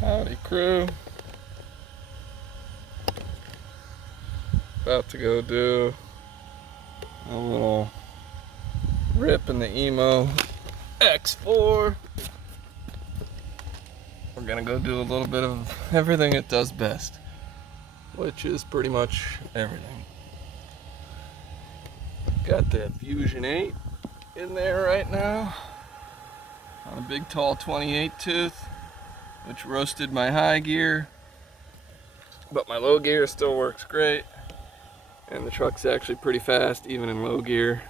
Howdy crew. About to go do a little rip in the Emo X4. We're gonna go do a little bit of everything it does best, which is pretty much everything. Got the Fusion 8 in there right now on a big tall 28 tooth, which roasted my high gear, but my low gear still works great, and the truck's actually pretty fast even in low gear.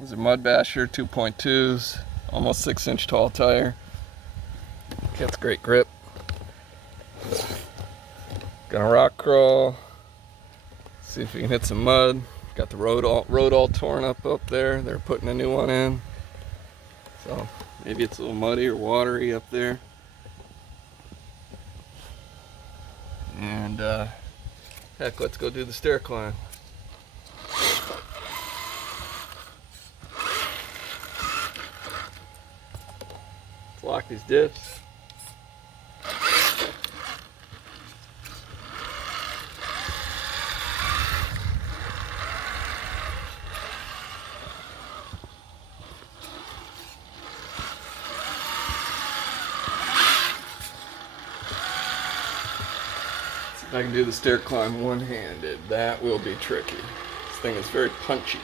These are Mud Basher 2.2s, almost 6-inch tall tire. Gets great grip. Gonna rock crawl, see if we can hit some mud. Got the road all torn up there. They're putting a new one in, so maybe it's a little muddy or watery up there. And heck, let's go do the stair climb. Let's lock these dips. If I can do the stair climb one-handed, that will be tricky. This thing is very punchy.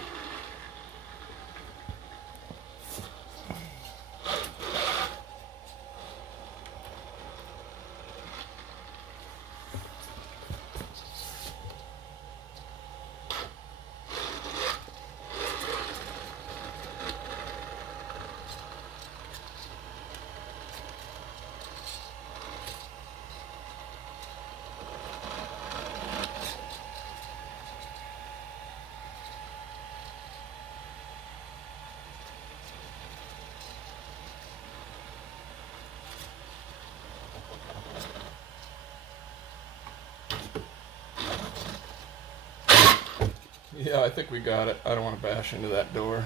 Yeah, I think we got it. I don't want to bash into that door.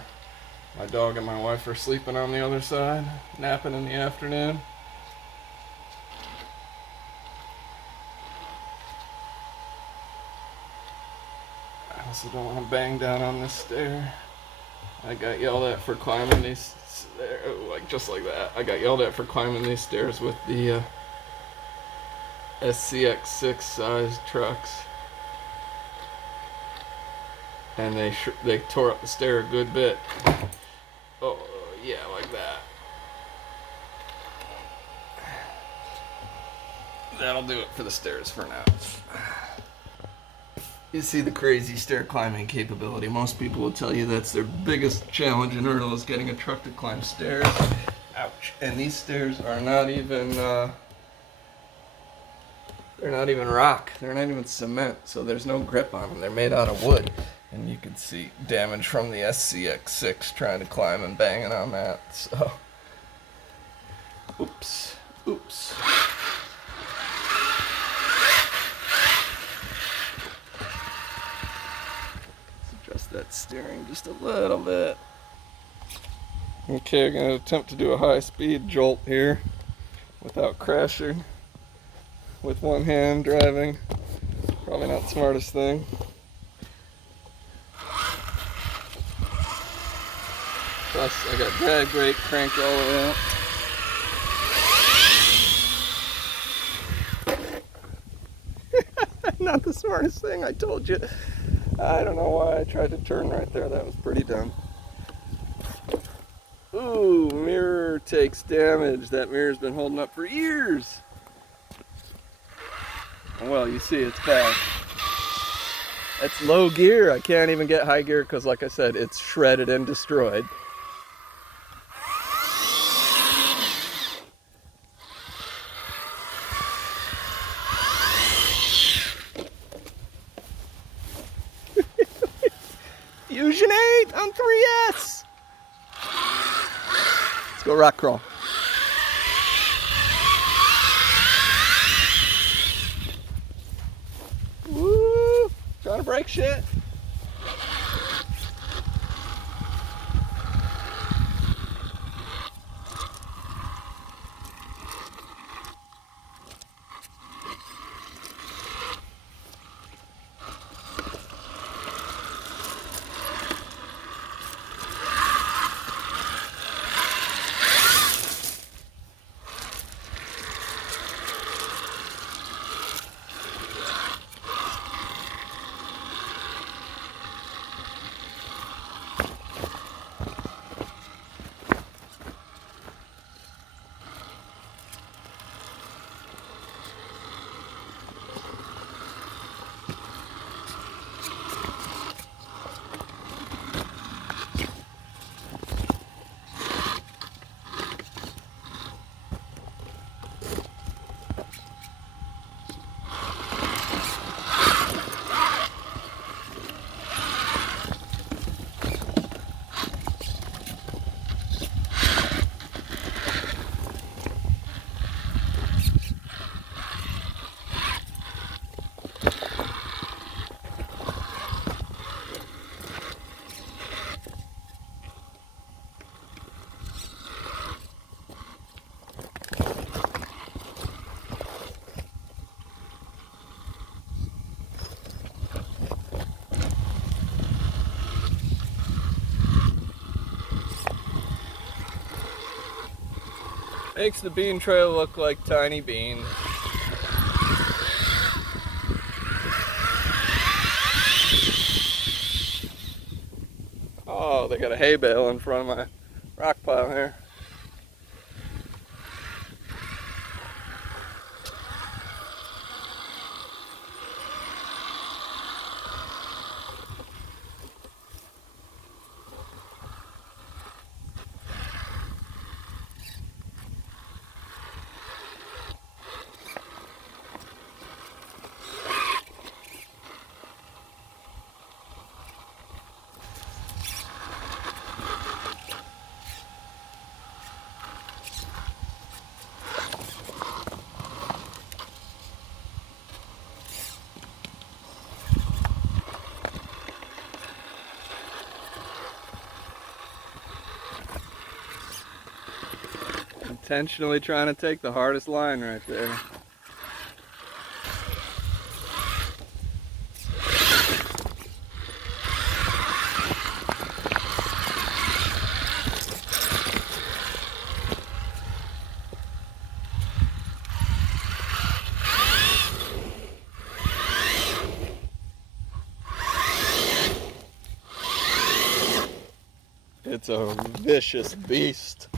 My dog and my wife are sleeping on the other side, napping in the afternoon. I also don't want to bang down on this stair. I got yelled at for climbing these stairs, just like that. I got yelled at for climbing these stairs with the SCX6 size trucks. And they tore up the stair a good bit. Oh, yeah, like that. That'll do it for the stairs for now. You see the crazy stair climbing capability. Most people will tell you that's their biggest challenge and hurdle is getting a truck to climb stairs. Ouch. And these stairs are not even, they're not even rock. They're not even cement, so there's no grip on them. They're made out of wood. And you can see damage from the SCX6 trying to climb and banging on that, so. Oops. Let's adjust that steering just a little bit. Okay, I'm going to attempt to do a high-speed jolt here without crashing. With one hand driving. Probably not the smartest thing. Plus, I got drag brake cranked all the way out. Not the smartest thing, I told you. I don't know why I tried to turn right there. That was pretty dumb. Ooh, mirror takes damage. That mirror's been holding up for years. Well, you see it's fast. It's low gear. I can't even get high gear because, like I said, it's shredded and destroyed. Fusion 8 on 3S. Let's go rock crawl. Woo! Trying to break shit. Makes the bean trail look like tiny beans. Oh, they got a hay bale in front of my rock pile here. Intentionally trying to take the hardest line right there. It's a vicious beast.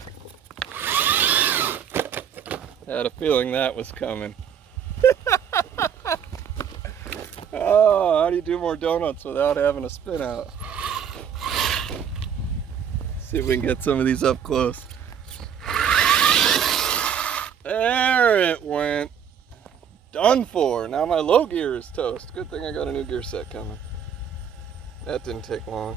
Had a feeling that was coming. Oh, how do you do more donuts without having a spin out? See if we can get some of these up close. There it went. Done for. Now my low gear is toast. Good thing I got a new gear set coming. That didn't take long.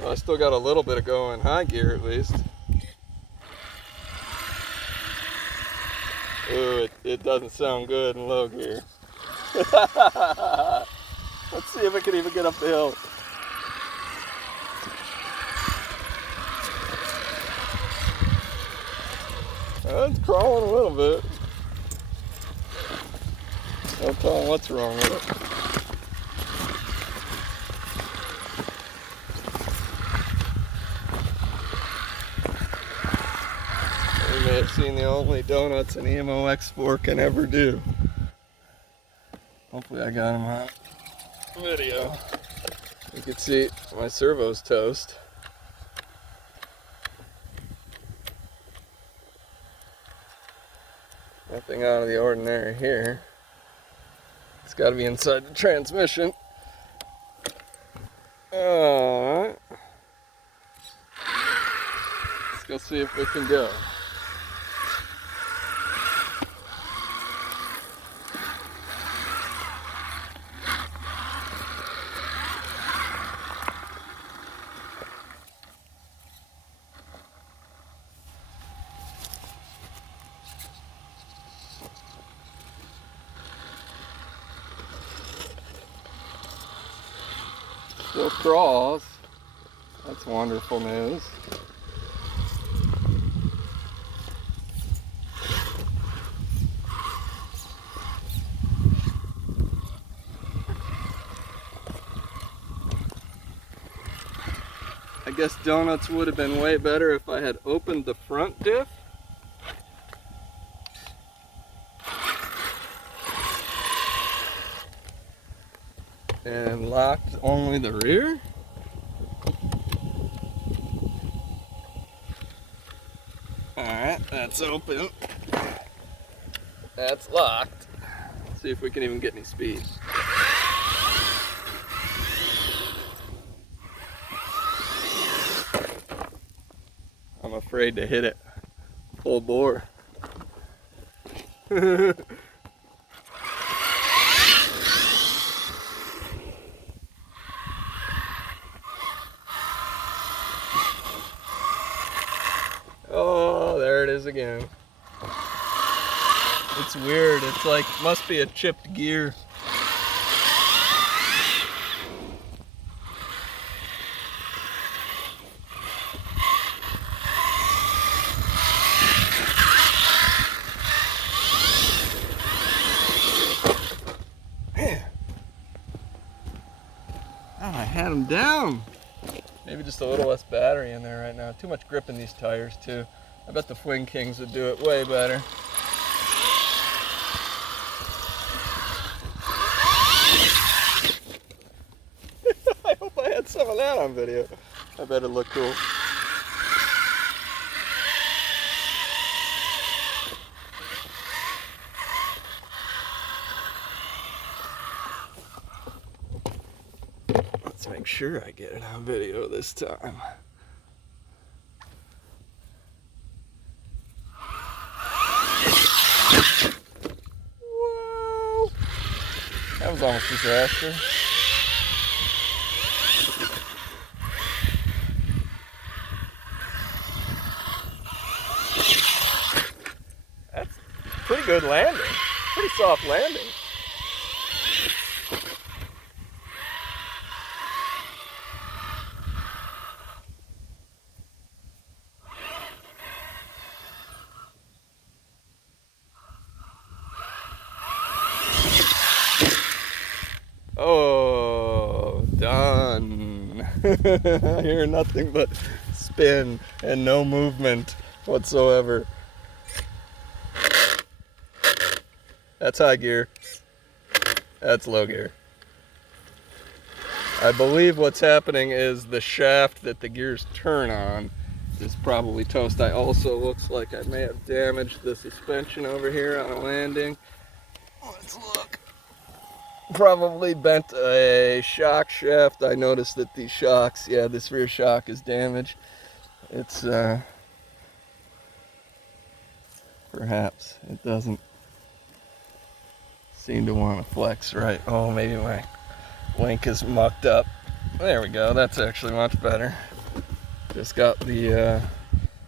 Well, I still got a little bit of go in high gear at least. Ooh, it doesn't sound good in low gear. Let's see if I can even get up the hill. It's crawling a little bit. Don't tell them what's wrong with it. You may have seen the only donuts an EMO X4 can ever do. Hopefully I got them on video. You can see my servo's toast. Nothing out of the ordinary here. It's got to be inside the transmission. Alright. Let's go see if we can go. Still crawls. That's wonderful news. I guess donuts would have been way better if I had opened the front diff. And locked only the rear. Alright, that's open. That's locked. Let's see if we can even get any speed. I'm afraid to hit it full bore. Oh, there it is again. It's weird. It's like, must be a chipped gear. Man. Oh, I had him down. Maybe just a little less battery in there right now. Too much grip in these tires too. I bet the Fling Kings would do it way better. I hope I had some of that on video. I bet it looked cool. Let's make sure I get it on video this time. Whoa! That was almost a disaster. That's pretty good landing. Pretty soft landing. Oh, done. I hear nothing but spin and no movement whatsoever. That's high gear. That's low gear. I believe what's happening is the shaft that the gears turn on is probably toast. I also looks like I may have damaged the suspension over here on a landing. Let's look. Probably bent a shock shaft. I noticed that these shocks, yeah, this rear shock is damaged. It's, perhaps it doesn't seem to want to flex right. Oh, maybe my link is mucked up. There we go. That's actually much better. Just got the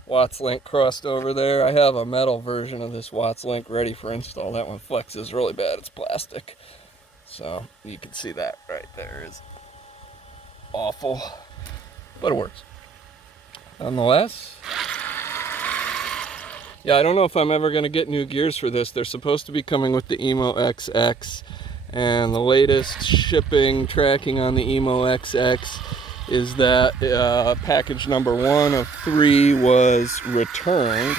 Watts link crossed over there. I have a metal version of this Watts link ready for install. That one flexes really bad. It's plastic. So you can see that right there is awful, but it works. Nonetheless, yeah, I don't know if I'm ever going to get new gears for this. They're supposed to be coming with the Emo XX, and the latest shipping tracking on the Emo XX is that package number 1 of 3 was returned.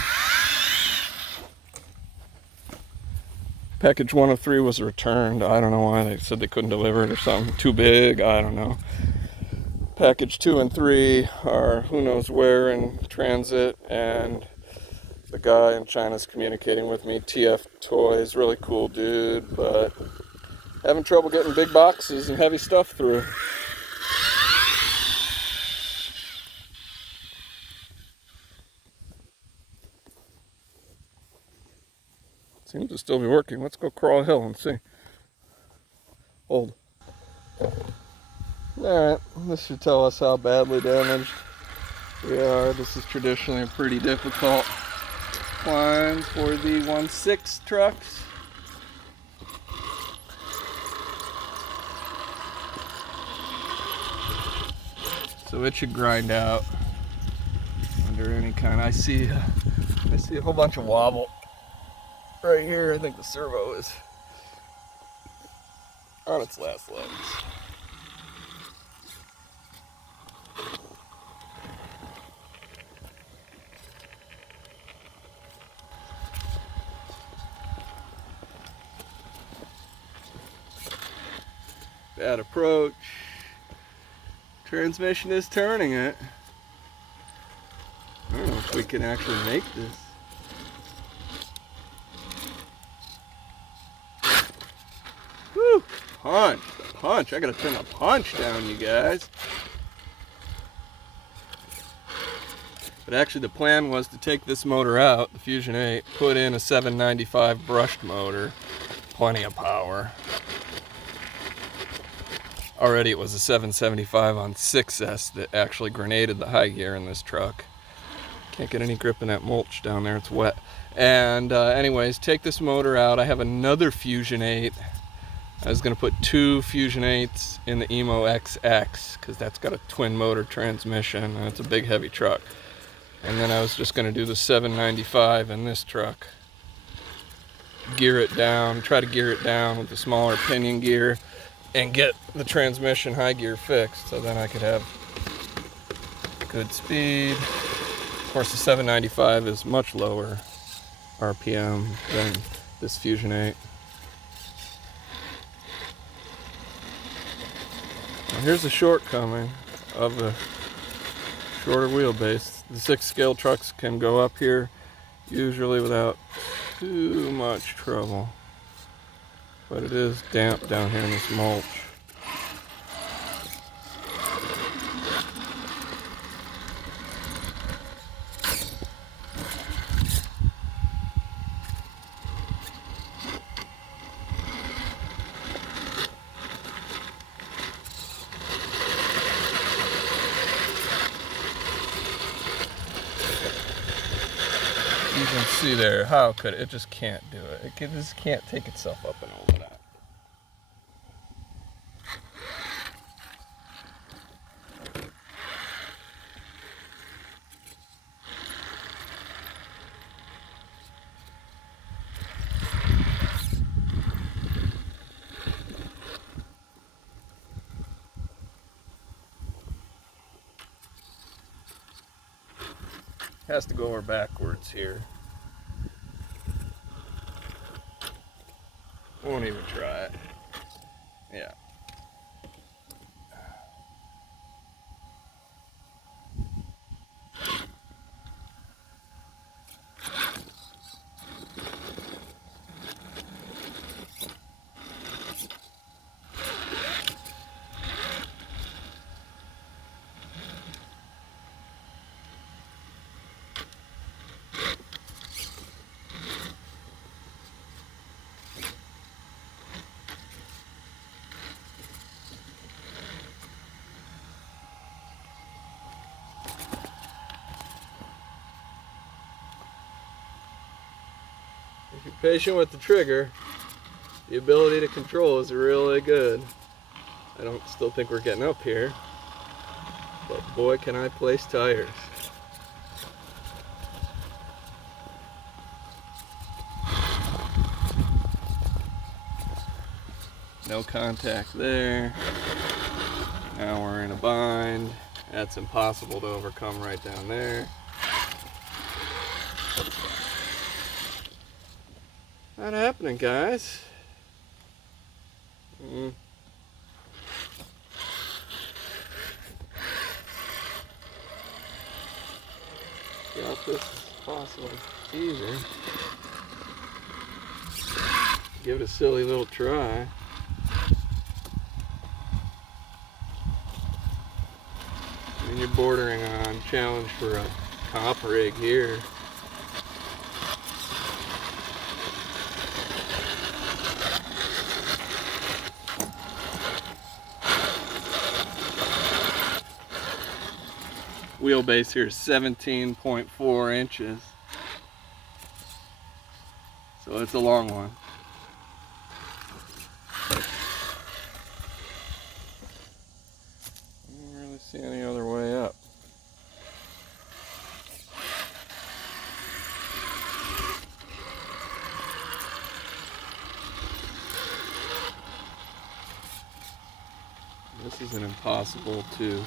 Package 1 of 3 was returned. I don't know why. They said they couldn't deliver it or something. Too big. I don't know. Package 2 and 3 are who knows where in transit, and the guy in China's communicating with me. TF Toys, really cool dude, but having trouble getting big boxes and heavy stuff through. Seems to still be working. Let's go crawl a hill and see. Hold. Alright, this should tell us how badly damaged we are. This is traditionally a pretty difficult climb for the 1.6 trucks. So it should grind out under any kind. I see a whole bunch of wobble right here. I think the servo is on its last legs. Bad approach. Transmission is turning it. I don't know if we can actually make this. Woo! Punch. The punch. I gotta turn the punch down, you guys. But actually the plan was to take this motor out, the Fusion 8, put in a 795 brushed motor. Plenty of power. Already it was a 775 on 6S that actually grenaded the high gear in this truck. Can't get any grip in that mulch down there, it's wet. And anyways, take this motor out. I have another Fusion 8. I was gonna put 2 Fusion 8s in the Emo XX, because that's got a twin motor transmission, and it's a big heavy truck. And then I was just gonna do the 795 in this truck. Gear it down, try to gear it down with the smaller pinion gear, and get the transmission high gear fixed, so then I could have good speed. Of course, the 795 is much lower RPM than this Fusion 8. Now here's the shortcoming of the shorter wheelbase. The 6-scale trucks can go up here usually without too much trouble, but it is damp down here in this mulch. You can see there, how could it just can't do it. It just can't take itself up and over that. Has to go over backwards here. Won't even try it. Yeah. If you're patient with the trigger, the ability to control is really good. I don't still think we're getting up here, but boy can I place tires. No contact there. Now we're in a bind. That's impossible to overcome right down there. Not happening, guys. Doubt this is possible. Easier. Give it a silly little try. I mean, you're bordering on challenge for a cop rig here. Wheelbase here is 17.4 inches, so it's a long one. I don't really see any other way up. This is an impossible to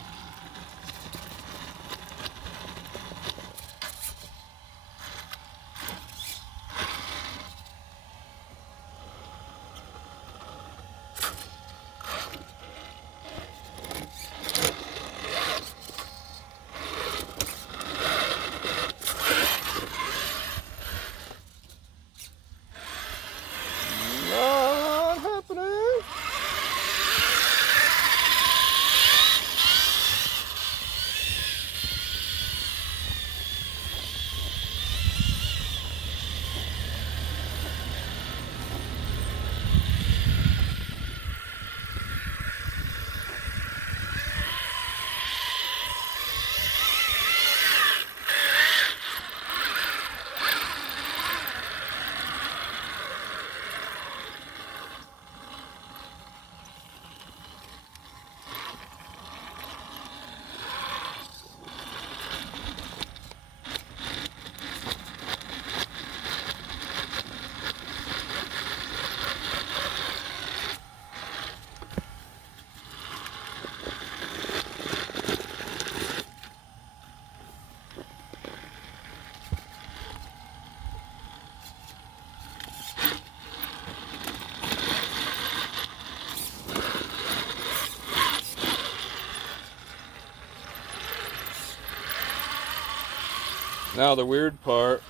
Now the weird part,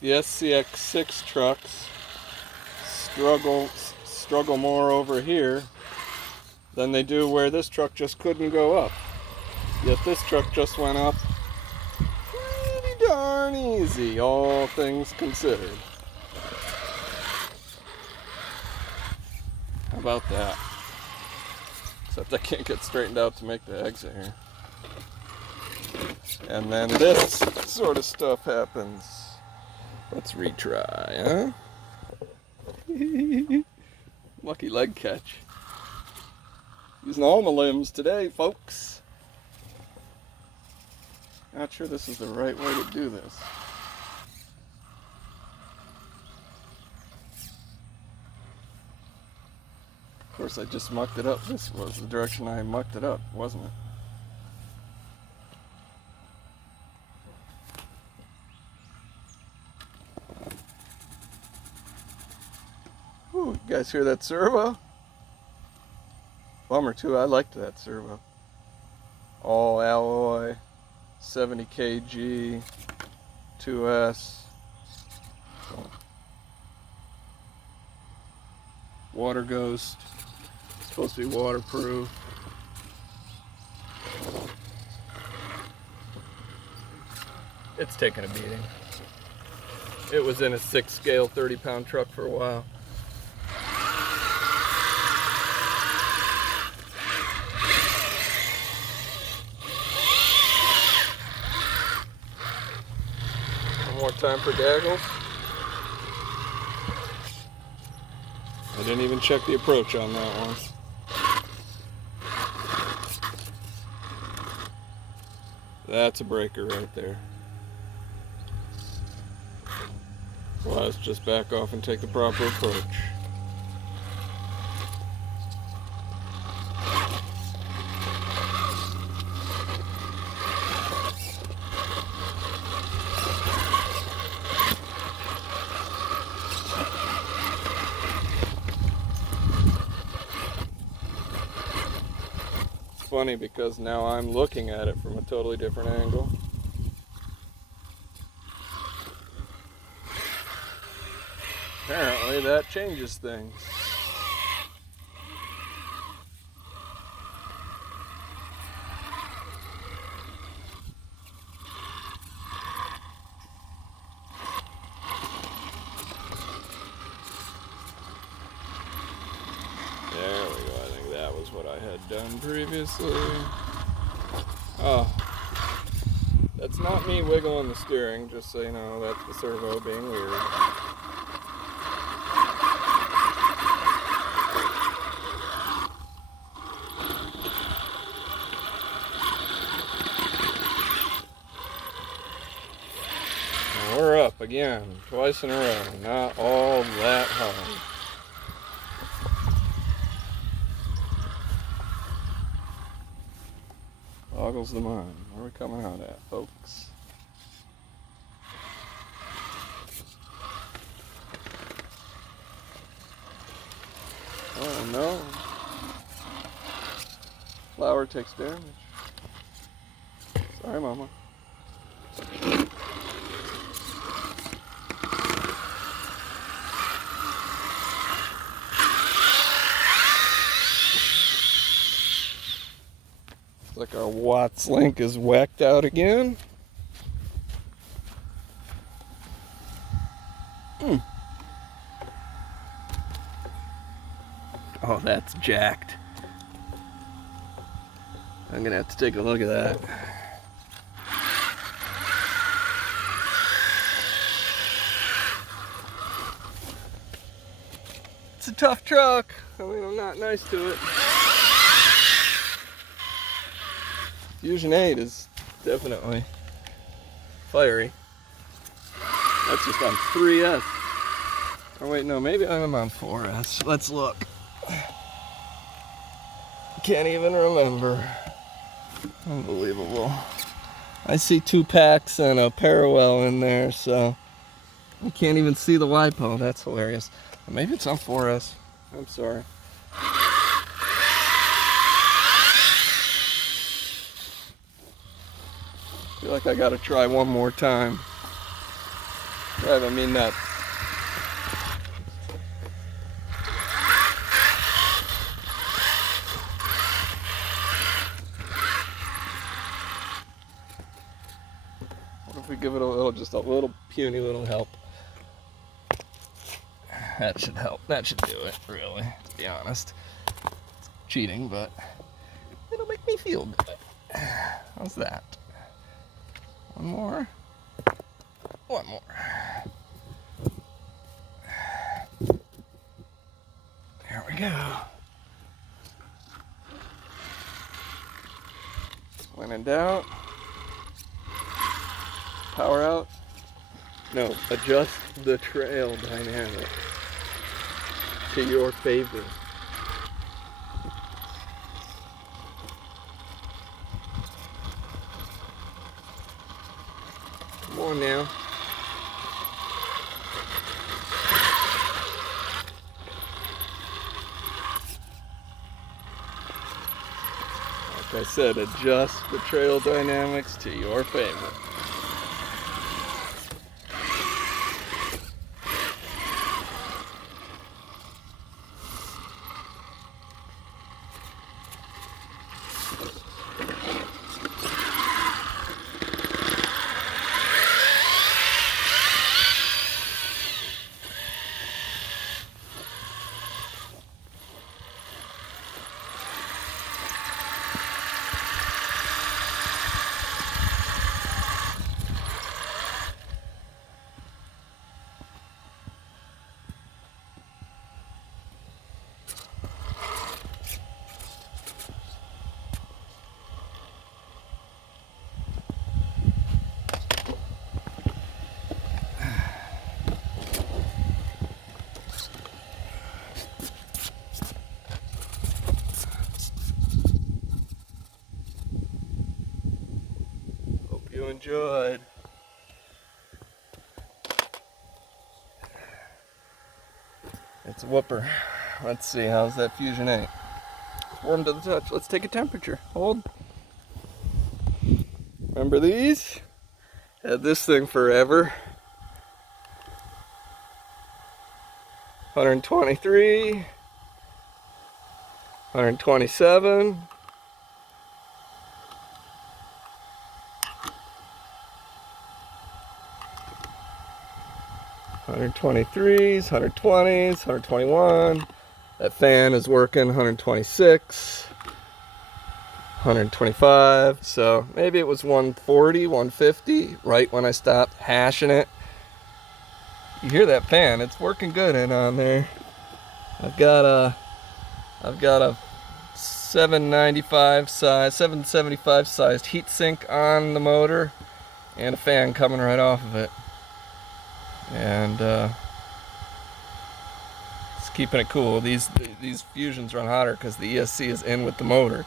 the SCX6 trucks struggle more over here than they do where this truck just couldn't go up. Yet this truck just went up pretty darn easy, all things considered. How about that? Except I can't get straightened out to make the exit here. And then this sort of stuff happens. Let's retry, huh? Lucky leg catch. Using all my limbs today, folks. Not sure this is the right way to do this. Of course, I just mucked it up. This was the direction I mucked it up, wasn't it? Ooh, you guys hear that servo? Bummer too, I liked that servo. All alloy, 70 kg, 2S. Water Ghost. It's supposed to be waterproof. It's taking a beating. It was in a 6 scale 30-pound truck for a while. One more time for Daggles. I didn't even check the approach on that one. That's a breaker right there. Well, let's just back off and take the proper approach. It's funny because now I'm looking at it from a totally different angle. Apparently that changes things. There we go. I think that was what I had done previously. Oh, that's not me wiggling the steering, just so you know. That's the servo being weird. We're up again, twice in a row, not all that hard. Boggles the mind. Where are we coming out at, folks? Oh no. Flower takes damage. Sorry, Mama. Like our Watts link is whacked out again. Oh, that's jacked. I'm gonna have to take a look at that. It's a tough truck. I mean, I'm not nice to it. Fusion 8 is definitely fiery. That's just on 3S. Oh wait, no, maybe I'm on 4S. Let's look. Can't even remember. Unbelievable. I see 2 packs and a parallel in there, so I can't even see the LiPo. That's hilarious. Maybe it's on 4S. I'm sorry. feel like I gotta try one more time. Driving me nuts. What if we give it a little, just a little puny little help? That should help. That should do it, really, to be honest. It's cheating, but it'll make me feel good. How's that? One more. One more. There we go. When in doubt, power out. No, adjust the trail dynamic to your favor. Come on now. Like I said, adjust the trail dynamics to your favor. You enjoyed. It's a whooper. Let's see, how's that Fusion 8? Warm to the touch. Let's take a temperature. Hold. Remember these? Had this thing forever. 123, 127. 123s, 120s, 121. That fan is working. 126, 125. So maybe it was 140, 150 right when I stopped hashing it. You hear that fan? It's working good in on there. I've got a 795 size, 775 sized heatsink on the motor, and a fan coming right off of it. And it's keeping it cool. These Fusions run hotter because the ESC is in with the motor,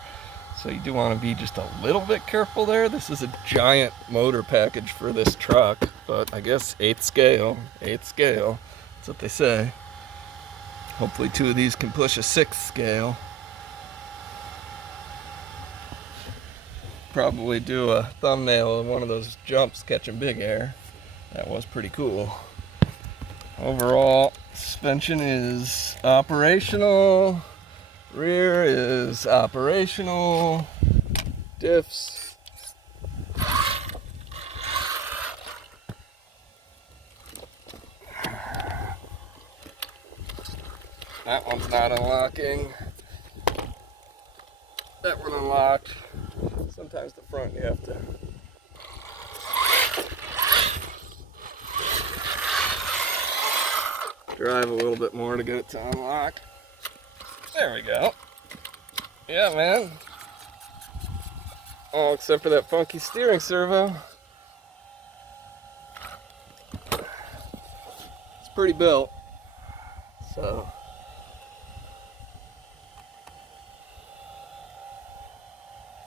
so you do want to be just a little bit careful there. This is a giant motor package for this truck, but I guess 8th scale. That's what they say. Hopefully 2 of these can push a 6th scale. Probably do a thumbnail of one of those jumps catching big air. That was pretty cool. Overall, suspension is operational. Rear is operational. Diffs. That one's not unlocking. That one unlocked. Sometimes the front you have to drive a little bit more to get it to unlock. There we go. Yeah, man. Oh, except for that funky steering servo. It's pretty built. So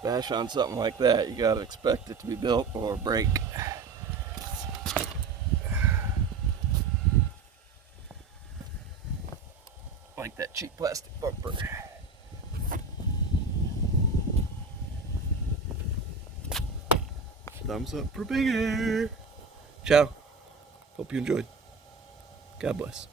bash on something like that, you gotta expect it to be built or break. Like that cheap plastic bumper. Thumbs up for Big Air. Ciao. Hope you enjoyed. God bless.